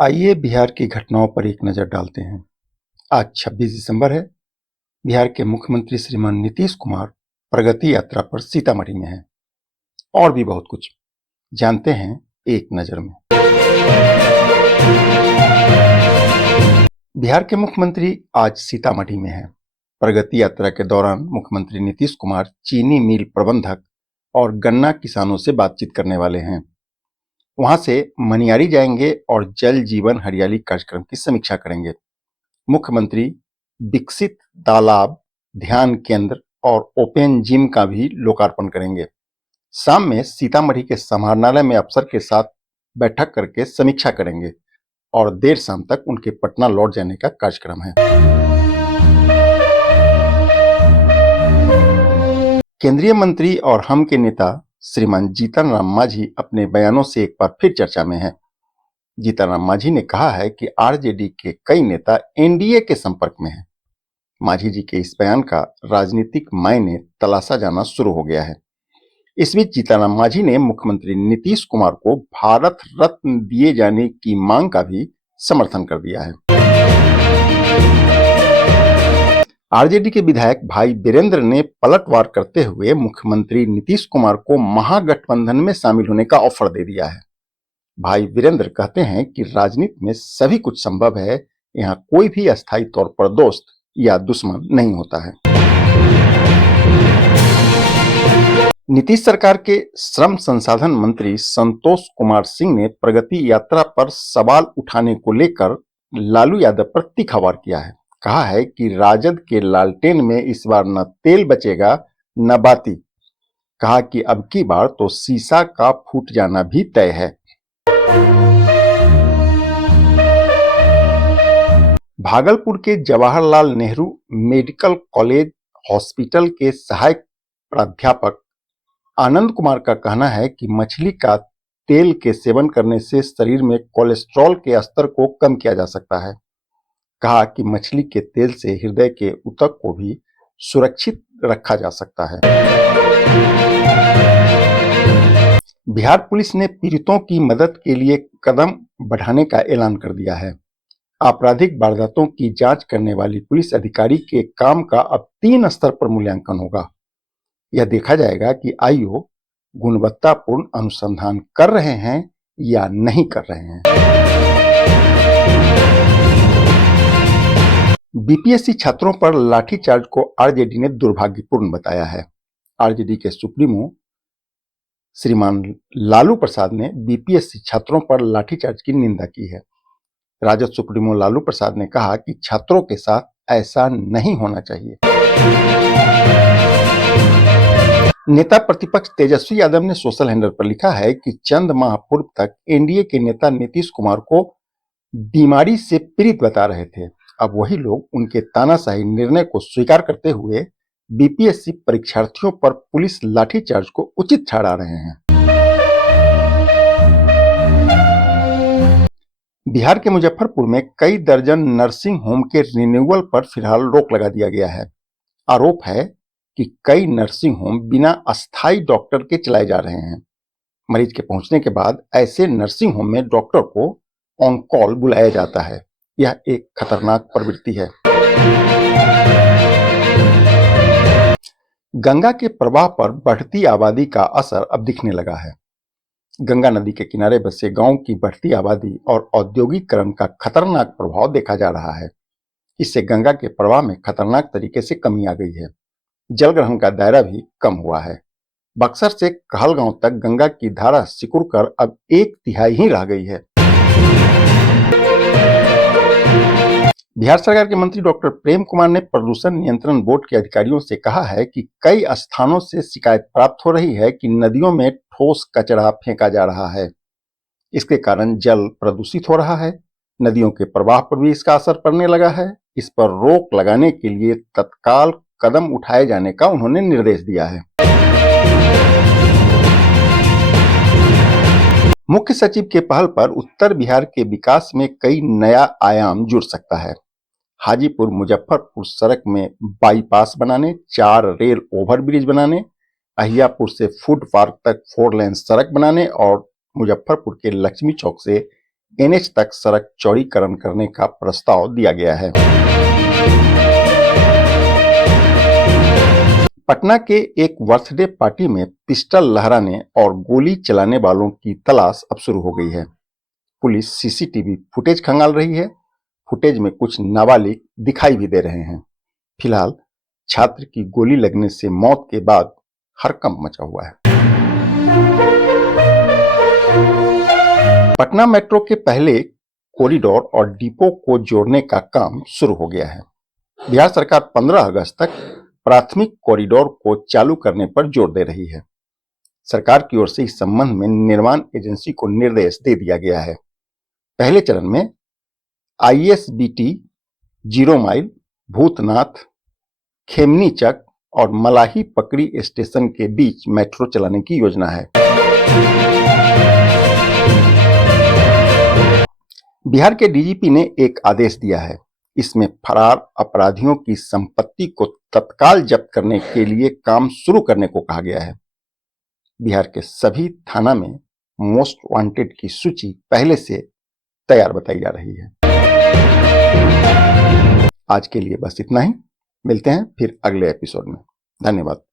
आइए बिहार की घटनाओं पर एक नजर डालते हैं। आज 26 दिसंबर है। बिहार के मुख्यमंत्री श्रीमान नीतीश कुमार प्रगति यात्रा पर सीतामढ़ी में हैं। और भी बहुत कुछ जानते हैं एक नजर में। बिहार के मुख्यमंत्री आज सीतामढ़ी में हैं। प्रगति यात्रा के दौरान मुख्यमंत्री नीतीश कुमार चीनी मिल प्रबंधक और गन्ना किसानों से बातचीत करने वाले हैं। वहां से मनियारी जाएंगे और जल जीवन हरियाली कार्यक्रम की समीक्षा करेंगे। मुख्यमंत्री विकसित तालाब, ध्यान केंद्र और ओपन जिम का भी लोकार्पण करेंगे। शाम में सीतामढ़ी के समाहरणालय में अफसर के साथ बैठक करके समीक्षा करेंगे और देर शाम तक उनके पटना लौट जाने का कार्यक्रम है। केंद्रीय मंत्री और हम के नेता श्रीमान जीतन राम मांझी अपने बयानों से एक बार फिर चर्चा में हैं। जीतन राम मांझी ने कहा है कि आरजेडी के कई नेता एनडीए के संपर्क में हैं। मांझी जी के इस बयान का राजनीतिक मायने तलाशा जाना शुरू हो गया है। इस बीच जीतन मांझी ने मुख्यमंत्री नीतीश कुमार को भारत रत्न दिए जाने की मांग का भी समर्थन कर दिया है। आरजेडी के विधायक भाई वीरेंद्र ने पलटवार करते हुए मुख्यमंत्री नीतीश कुमार को महागठबंधन में शामिल होने का ऑफर दे दिया है। भाई वीरेंद्र कहते हैं कि राजनीति में सभी कुछ संभव है, यहाँ कोई भी अस्थायी तौर पर दोस्त या दुश्मन नहीं होता है। नीतीश सरकार के श्रम संसाधन मंत्री संतोष कुमार सिंह ने प्रगति यात्रा पर सवाल उठाने को लेकर लालू यादव पर तीखा वार किया है। कहा है कि राजद के लालटेन में इस बार न तेल बचेगा न बाती। कहा कि अब की बार तो शीशा का फूट जाना भी तय है। भागलपुर के Jawaharlal Nehru medical college hospital के सहायक प्राध्यापक आनंद कुमार का कहना है कि मछली का तेल के सेवन करने से शरीर में कोलेस्ट्रॉल के स्तर को कम किया जा सकता है। कहा कि मछली के तेल से हृदय के ऊतक को भी सुरक्षित रखा जा सकता है। बिहार पुलिस ने पीड़ितों की मदद के लिए कदम बढ़ाने का ऐलान कर दिया है। आपराधिक वारदातों की जांच करने वाली पुलिस अधिकारी के काम का अब 3 स्तर पर मूल्यांकन होगा। यह देखा जाएगा कि आईओ गुणवत्तापूर्ण अनुसंधान कर रहे हैं या नहीं कर रहे हैं। बीपीएससी छात्रों पर लाठीचार्ज को आरजेडी ने दुर्भाग्यपूर्ण बताया है। आरजेडी के सुप्रीमो श्रीमान लालू प्रसाद ने बीपीएससी छात्रों पर लाठीचार्ज की निंदा की है। राजद सुप्रीमो लालू प्रसाद ने कहा कि छात्रों के साथ ऐसा नहीं होना चाहिए। नेता प्रतिपक्ष तेजस्वी यादव ने सोशल हैंडल पर लिखा है कि चंद माह पूर्व तक एनडीए के नेता नीतीश कुमार को बीमारी से पीड़ित बता रहे थे। अब वही लोग उनके तानाशाही निर्णय को स्वीकार करते हुए बीपीएससी परीक्षार्थियों पर पुलिस लाठीचार्ज को उचित ठहरा रहे हैं। बिहार के मुजफ्फरपुर में कई दर्जन नर्सिंग होम के रिन्यूअल पर फिलहाल रोक लगा दिया गया है। आरोप है कि कई नर्सिंग होम बिना अस्थायी डॉक्टर के चलाए जा रहे हैं। मरीज के पहुंचने के बाद ऐसे नर्सिंग होम में डॉक्टर को ऑन कॉल बुलाया जाता है। यह एक खतरनाक प्रवृत्ति है। गंगा के प्रवाह पर बढ़ती आबादी का असर अब दिखने लगा है। गंगा नदी के किनारे बसे गांव की बढ़ती आबादी और औद्योगिकरण का खतरनाक प्रभाव देखा जा रहा है। इससे गंगा के प्रवाह में खतरनाक तरीके से कमी आ गई है। जलग्रहण का दायरा भी कम हुआ है। बक्सर से कहलगांव तक गंगा की धारा सिकुड़कर अब 1/3 ही रह गई है। बिहार सरकार के मंत्री डॉक्टर प्रेम कुमार ने प्रदूषण नियंत्रण बोर्ड के अधिकारियों से कहा है कि कई स्थानों से शिकायत प्राप्त हो रही है कि नदियों में ठोस कचरा फेंका जा रहा है। इसके कारण जल प्रदूषित हो रहा है। नदियों के प्रवाह पर भी इसका असर पड़ने लगा है। इस पर रोक लगाने के लिए तत्काल कदम उठाए जाने का उन्होंने निर्देश दिया है। मुख्य सचिव के पहल पर उत्तर बिहार के विकास में कई नया आयाम जुड़ सकता है। हाजीपुर मुजफ्फरपुर सड़क में बाईपास बनाने, 4 रेल ओवरब्रिज बनाने, अहियापुर से फूड पार्क तक 4 लेन सड़क बनाने और मुजफ्फरपुर के लक्ष्मी चौक से एनएच तक सड़क चौड़ीकरण करने का प्रस्ताव दिया गया है। पटना के एक बर्थडे पार्टी में पिस्टल लहराने और गोली चलाने वालों की तलाश अब शुरू हो गई है। पुलिस सीसीटीवी फुटेज खंगाल रही है। फुटेज में कुछ नाबालिग दिखाई भी दे रहे हैं। फिलहाल छात्र की गोली लगने से मौत के बाद हड़कंप मचा हुआ है। पटना मेट्रो के पहले कॉरिडोर और डिपो को जोड़ने का काम शुरू हो गया है। बिहार सरकार 15 अगस्त तक प्राथमिक कॉरिडोर को चालू करने पर जोर दे रही है। सरकार की ओर से इस संबंध में निर्माण एजेंसी को निर्देश दे दिया गया है। पहले चरण में ISBT, 0 माइल, भूतनाथ, खेमनीचक और मलाही पकड़ी स्टेशन के बीच मेट्रो चलाने की योजना है। बिहार के डीजीपी ने एक आदेश दिया है। इसमें फरार अपराधियों की संपत्ति को तत्काल जब्त करने के लिए काम शुरू करने को कहा गया है। बिहार के सभी थाना में मोस्ट वांटेड की सूची पहले से तैयार बताई जा रही है। आज के लिए बस इतना ही। मिलते हैं फिर अगले एपिसोड में। धन्यवाद।